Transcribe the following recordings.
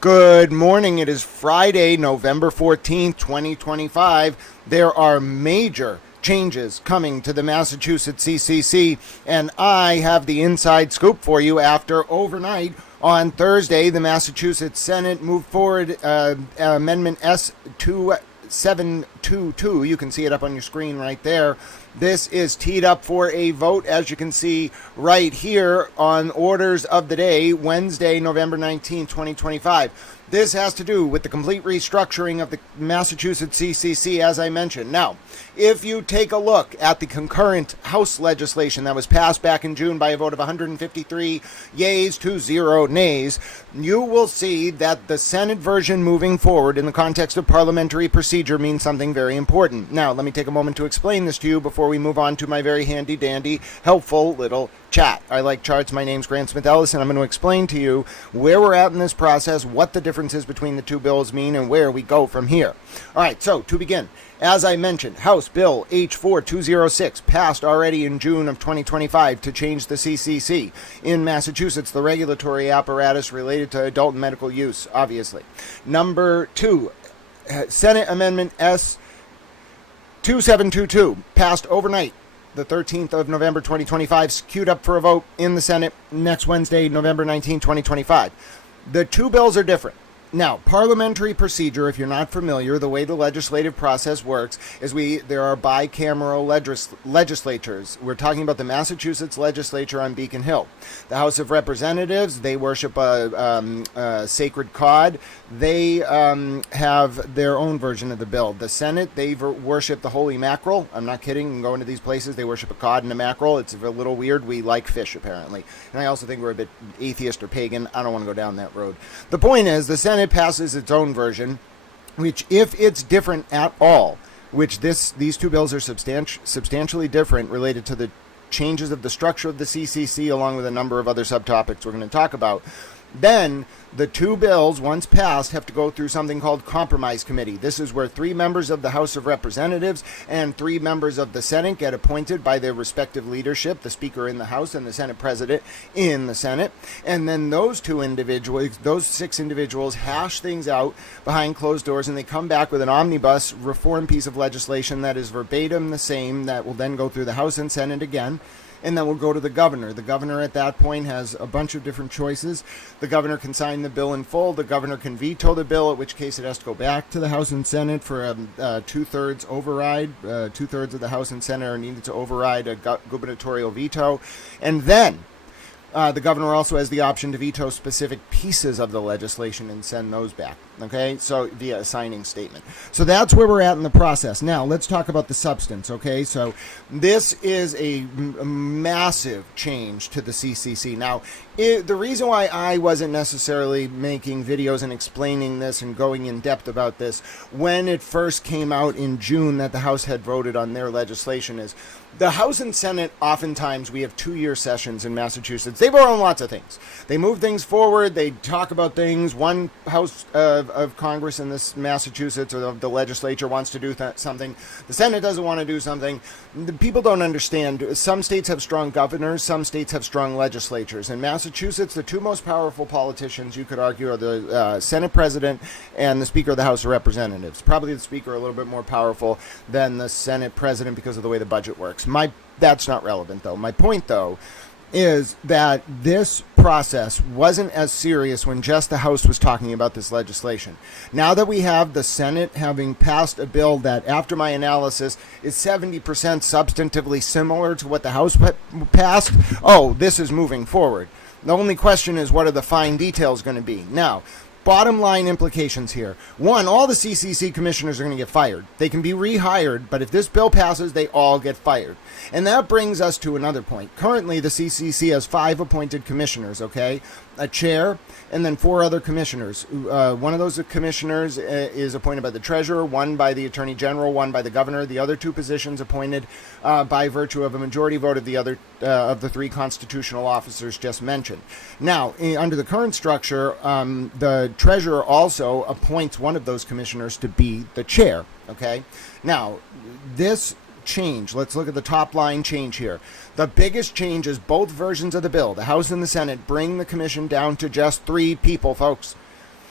Good morning. It is Friday, November 14th, 2025. There are major changes coming to the Massachusetts CCC, and I have the inside scoop for you. After overnight on Thursday, the Massachusetts Senate moved forward Amendment S2722. You can see it up on your screen right there. This is teed up for a vote, as you can see right here, on orders of the day, Wednesday, November 19, 2025. This has to do with the complete restructuring of the Massachusetts CCC, as I mentioned. Now, if you take a look at the concurrent House legislation that was passed back in June by a vote of 153 yeas to 0 nays, you will see that the Senate version moving forward in the context of parliamentary procedure means something very important. Now, let me take a moment to explain this to you before we move on to my very handy-dandy, helpful little chat. I like charts. My name's Grant Smith-Ellis, and I'm going to explain to you where we're at in this process, what the differences between the two bills mean, and where we go from here. All right, so to begin, as I mentioned, House Bill H4206 passed already in June of 2025 to change the CCC in Massachusetts, the regulatory apparatus related to adult and medical use, obviously. Number 2, Senate Amendment S2722 passed overnight, the 13th of November 2025, queued up for a vote in the Senate next Wednesday, November 19, 2025. The two bills are different. Now, parliamentary procedure, if you're not familiar, the way the legislative process works is there are bicameral legislatures. We're talking about the Massachusetts legislature on Beacon Hill. The House of Representatives, they worship a sacred cod. They have their own version of the bill. The Senate, they worship the holy mackerel. I'm not kidding. You can go into these places. They worship a cod and a mackerel. It's a little weird. We like fish, apparently. And I also think we're a bit atheist or pagan. I don't want to go down that road. The point is, the Senate passes its own version, which, if it's different at all, which these two bills are substantially different related to the changes of the structure of the CCC, along with a number of other subtopics we're going to talk about, then the two bills, once passed, have to go through something called Compromise Committee. This is where 3 members of the House of Representatives and 3 members of the Senate get appointed by their respective leadership, the Speaker in the House and the Senate President in the Senate. And then those 6 individuals hash things out behind closed doors, and they come back with an omnibus reform piece of legislation that is verbatim the same, that will then go through the House and Senate again. And then we'll go to the governor. The governor at that point has a bunch of different choices. The governor can sign the bill in full. The governor can veto the bill, at which case it has to go back to the House and Senate for a 2/3 override. 2/3 of the House and Senate are needed to override a gubernatorial veto. And then the governor also has the option to veto specific pieces of the legislation and send those back, okay? So via a signing statement. So that's where we're at in the process. Now, let's talk about the substance, okay? So this is a massive change to the CCC. Now, the reason why I wasn't necessarily making videos and explaining this and going in depth about this when it first came out in June that the House had voted on their legislation is the House and Senate, oftentimes, we have 2-year sessions in Massachusetts. They vote on lots of things. They move things forward. They talk about things. One House of Congress in this Massachusetts, or the legislature, wants to do something. The Senate doesn't want to do something. The people don't understand. Some states have strong governors. Some states have strong legislatures. In Massachusetts, the 2 most powerful politicians, you could argue, are the Senate President and the Speaker of the House of Representatives. Probably the Speaker a little bit more powerful than the Senate President because of the way the budget works. That's not relevant, though. My point, though, is that this process wasn't as serious when just the House was talking about this legislation. Now that we have the Senate having passed a bill that, after my analysis, is 70% substantively similar to what the House passed, this is moving forward. The only question is, what are the fine details going to be? Now, bottom line implications here. 1, all the CCC commissioners are going to get fired. They can be rehired, but if this bill passes, they all get fired. And that brings us to another point. Currently, the CCC has 5 appointed commissioners, okay? A chair, and then 4 other commissioners. One of those commissioners is appointed by the treasurer, 1 by the attorney general, 1 by the governor. The other 2 positions appointed by virtue of a majority vote of the 3 constitutional officers just mentioned. Now, under the current structure, the treasurer also appoints one of those commissioners to be the chair, okay? Now, this change, let's look at the top line change here. The biggest change is both versions of the bill, the House and the Senate, bring the commission down to just 3 people, folks.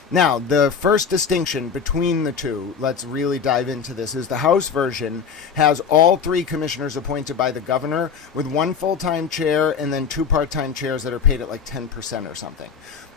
Now, the first distinction between the two, let's really dive into this, is the House version has all 3 commissioners appointed by the governor with 1 full-time chair and then 2 part-time chairs that are paid at like 10% or something.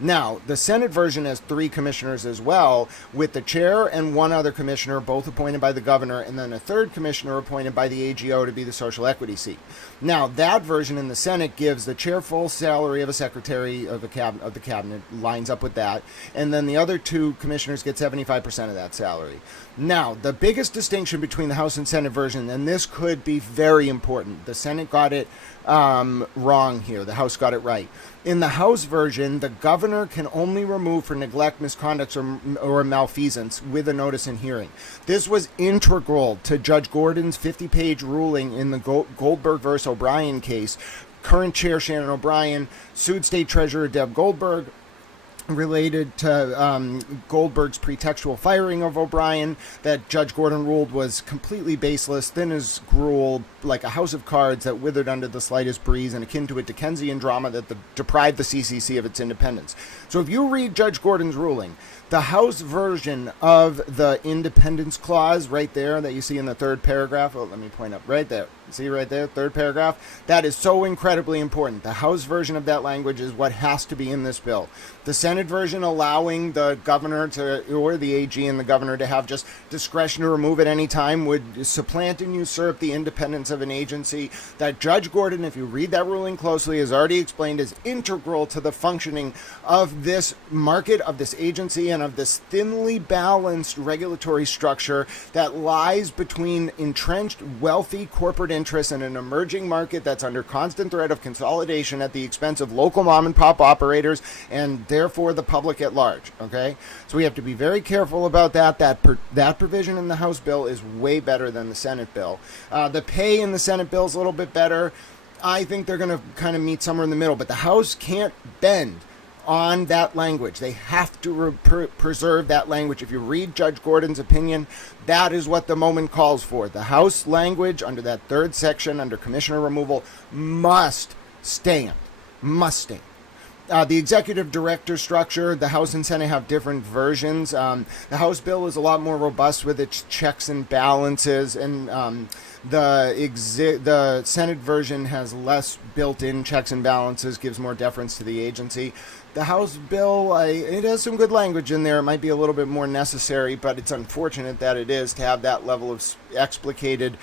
Now, the Senate version has 3 commissioners as well, with the chair and 1 other commissioner, both appointed by the governor, and then a 3rd commissioner appointed by the AGO to be the social equity seat. Now, that version in the Senate gives the chair full salary of a secretary of the cabinet, lines up with that, and then the other 2 commissioners get 75% of that salary. Now, the biggest distinction between the House and Senate version, and this could be very important, the Senate got it wrong here, the House got it right. In the House version, the governor can only remove for neglect, misconduct, or malfeasance with a notice in hearing. This was integral to Judge Gordon's 50-page ruling in the Goldberg versus O'Brien case. Current Chair Shannon O'Brien sued State Treasurer Deb Goldberg related to Goldberg's pretextual firing of O'Brien that Judge Gordon ruled was completely baseless, thin as gruel, like a house of cards that withered under the slightest breeze, and akin to a Dickensian drama that deprived the CCC of its independence. So if you read Judge Gordon's ruling, the House version of the independence clause right there that you see in the 3rd paragraph, let me point up right there. See right there, 3rd paragraph? That is so incredibly important. The House version of that language is what has to be in this bill. The Senate version allowing the governor or the AG and the governor to have just discretion to remove at any time would supplant and usurp the independence of an agency that Judge Gordon, if you read that ruling closely, has already explained is integral to the functioning of this market, of this agency, and of this thinly balanced regulatory structure that lies between entrenched, wealthy corporate interests in an emerging market that's under constant threat of consolidation at the expense of local mom and pop operators and therefore the public at large. Okay, so we have to be very careful about that. That provision in the House bill is way better than the Senate bill. The pay in the Senate bill is a little bit better. I think they're going to kind of meet somewhere in the middle, but the House can't bend on that language. They have to preserve that language. If you read Judge Gordon's opinion, that is what the moment calls for. The House language under that 3rd section, under commissioner removal, must stand. Must stand. The executive director structure, the House and Senate have different versions. The House bill is a lot more robust with its checks and balances, and the Senate version has less built-in checks and balances, gives more deference to the agency. The House bill, it has some good language in there. It might be a little bit more necessary, but it's unfortunate that it is to have that level of explicated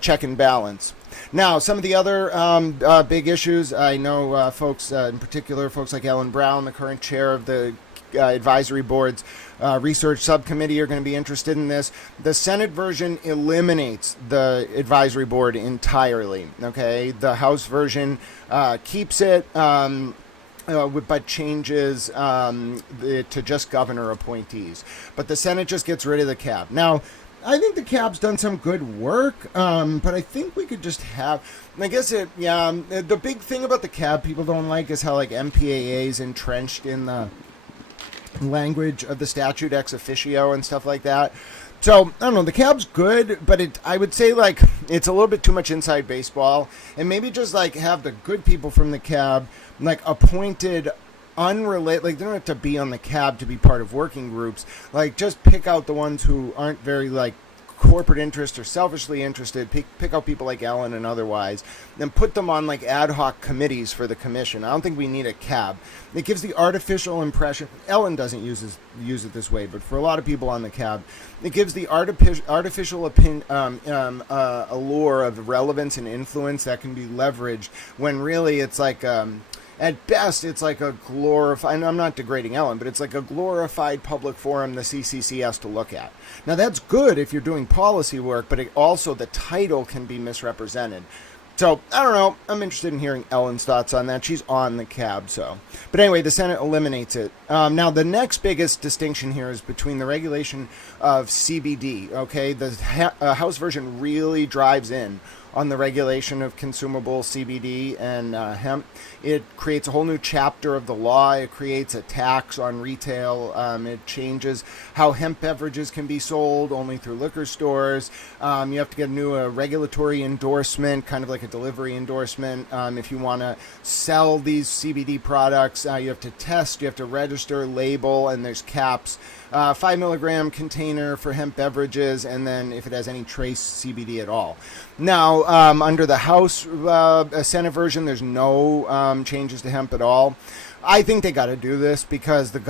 check and balance. Now, some of the other big issues, I know folks, in particular, folks like Ellen Brown, the current chair of the advisory board's research subcommittee, are going to be interested in this. The Senate version eliminates the advisory board entirely. Okay, the House version keeps it. But changes to just governor appointees. But the Senate just gets rid of the CAB. Now, I think the CAB's done some good work, but I think we could just have, I guess the big thing about the CAB people don't like is how like MPAA is entrenched in the language of the statute ex officio and stuff like that. So, I don't know, the CAB's good, but I would say, like, it's a little bit too much inside baseball, and maybe just, like, have the good people from the CAB, like, appointed unrelated, like, they don't have to be on the CAB to be part of working groups, like, just pick out the ones who aren't very, like, corporate interest or selfishly interested, pick out people like Ellen and otherwise, then put them on like ad hoc committees for the commission. I don't think we need a CAB. It gives the artificial impression, Ellen doesn't use it this way, but for a lot of people on the CAB, it gives the artificial allure of relevance and influence that can be leveraged when really it's like at best, it's like a glorified, I'm not degrading Ellen, but it's like a glorified public forum the CCC has to look at. Now, that's good if you're doing policy work, but also the title can be misrepresented. So, I don't know. I'm interested in hearing Ellen's thoughts on that. She's on the CAB, so. But anyway, the Senate eliminates it. Now, the next biggest distinction here is between the regulation of CBD, okay? The House version really drives in on the regulation of consumable CBD and hemp. It creates a whole new chapter of the law. It creates a tax on retail. It changes how hemp beverages can be sold only through liquor stores. You have to get a new regulatory endorsement, kind of like a delivery endorsement. If you want to sell these CBD products, you have to test, you have to register, label, and there's caps. 5 milligram container for hemp beverages, and then if it has any trace CBD at all. Now, under the House Senate version, there's no changes to hemp at all. I think they got to do this because the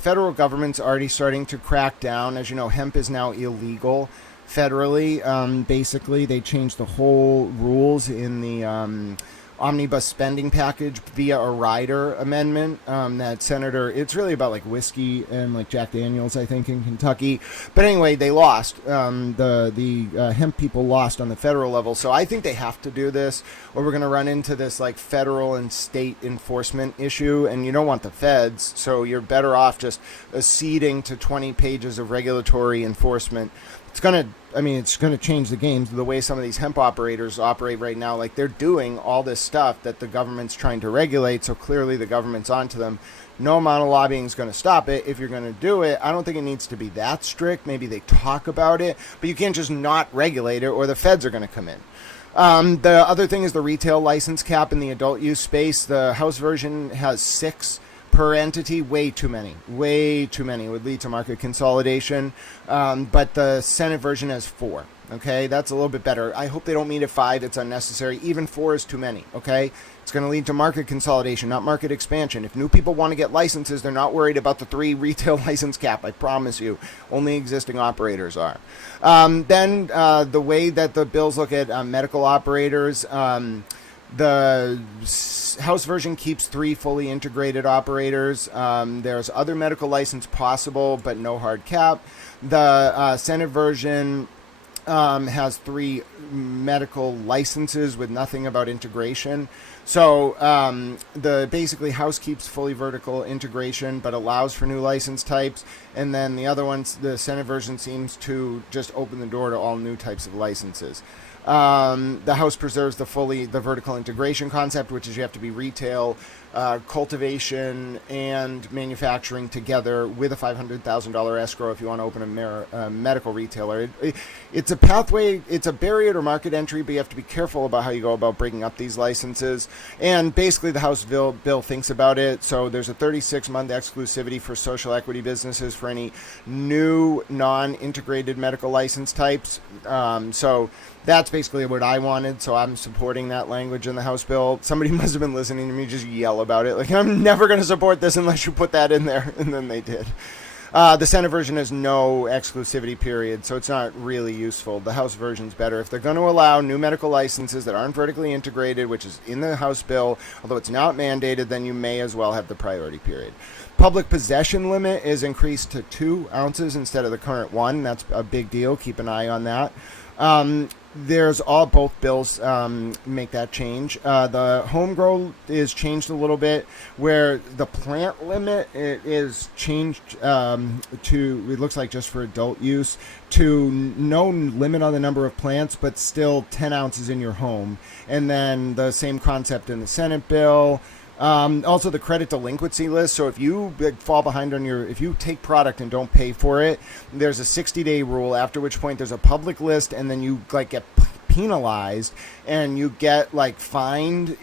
federal government's already starting to crack down. As you know, hemp is now illegal federally. Basically, they changed the whole rules in the Omnibus spending package via a rider amendment that it's really about like whiskey and like Jack Daniels, I think, in Kentucky. But anyway, they lost. The hemp people lost on the federal level. So I think they have to do this, or we're going to run into this like federal and state enforcement issue. And you don't want the feds, so you're better off just acceding to 20 pages of regulatory enforcement. It's going to change the game, the way some of these hemp operators operate right now. Like, they're doing all this stuff that the government's trying to regulate, so clearly the government's onto them. No amount of lobbying is going to stop it. If you're going to do it, I don't think it needs to be that strict. Maybe they talk about it, but you can't just not regulate it, or the feds are going to come in. The other thing is the retail license cap in the adult use space. The House version has 6 per entity. Way too many. It would lead to market consolidation. But the Senate version has 4. Okay, that's a little bit better. I hope they don't meet at 5. It's unnecessary. Even 4 is too many. Okay, it's going to lead to market consolidation, not market expansion. If new people want to get licenses, they're not worried about the 3 retail license cap. I promise you. Only existing operators are. Then the way that the bills look at medical operators, the House version keeps 3 fully integrated operators. There's other medical license possible, but no hard cap. The Senate version has 3 medical licenses with nothing about integration. So basically House keeps fully vertical integration, but allows for new license types. And then the other ones, the Senate version seems to just open the door to all new types of licenses. The House preserves the vertical integration concept, which is you have to be retail, cultivation, and manufacturing together with a $500,000 escrow if you want to open a medical retailer. It's a pathway, it's a barrier to market entry, but you have to be careful about how you go about breaking up these licenses. And basically the House bill thinks about it. So there's a 36-month exclusivity for social equity businesses for any new non-integrated medical license types. So that's basically what I wanted, so I'm supporting that language in the House bill. Somebody must have been listening to me just yell about it. Like, I'm never going to support this unless you put that in there. And then they did. The Senate version has no exclusivity period, so it's not really useful. The House version's better. If they're going to allow new medical licenses that aren't vertically integrated, which is in the House bill, although it's not mandated, then you may as well have the priority period. Public possession limit is increased to 2 ounces instead of the current 1. That's a big deal. Keep an eye on that. Both bills make that change. The home grow is changed a little bit, where the plant limit is changed to, it looks like just for adult use, to no limit on the number of plants, but still 10 ounces in your home. And then the same concept in the Senate bill. Also the credit delinquency list. So if you fall behind on if you take product and don't pay for it, there's a 60-day rule, after which point there's a public list, and then you get penalized and you get fined.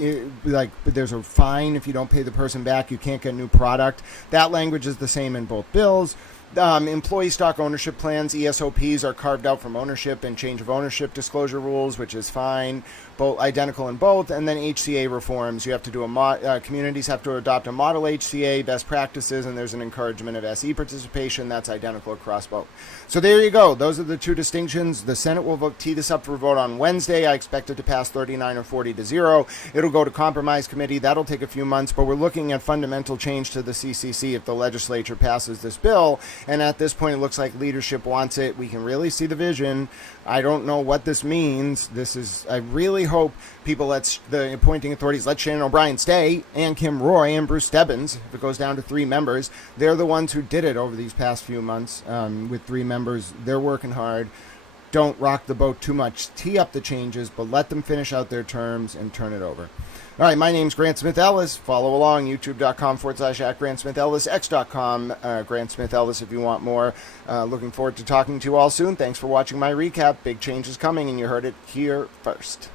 There's a fine if you don't pay the person back. You can't get new product. That language is the same in both bills. Employee stock ownership plans, ESOPs, are carved out from ownership and change of ownership disclosure rules, which is fine, both identical in both. And then HCA reforms, you have to do communities have to adopt a model HCA best practices, and there's an encouragement of SE participation. That's identical across both. So there you go. Those are the 2 distinctions. The Senate will tee this up for a vote on Wednesday. I expect it to pass 39 or 40 to 0. It'll go to compromise committee. That'll take a few months, but we're looking at fundamental change to the CCC if the legislature passes this bill. And at this point, it looks like leadership wants it. We can really see the vision. I don't know what this means. I really hope people, the appointing authorities, let Shannon O'Brien stay, and Kim Roy and Bruce Stebbins, if it goes down to 3 members. They're the ones who did it over these past few months with 3 members. They're working hard. don't rock the boat too much. Tee up the changes, but let them finish out their terms and turn it over. All right, my name's Grant Smith Ellis. Follow along, youtube.com/@GrantSmithEllis, x.com, Grant Smith Ellis if you want more. Looking forward to talking to you all soon. Thanks for watching my recap. Big changes coming, and you heard it here first.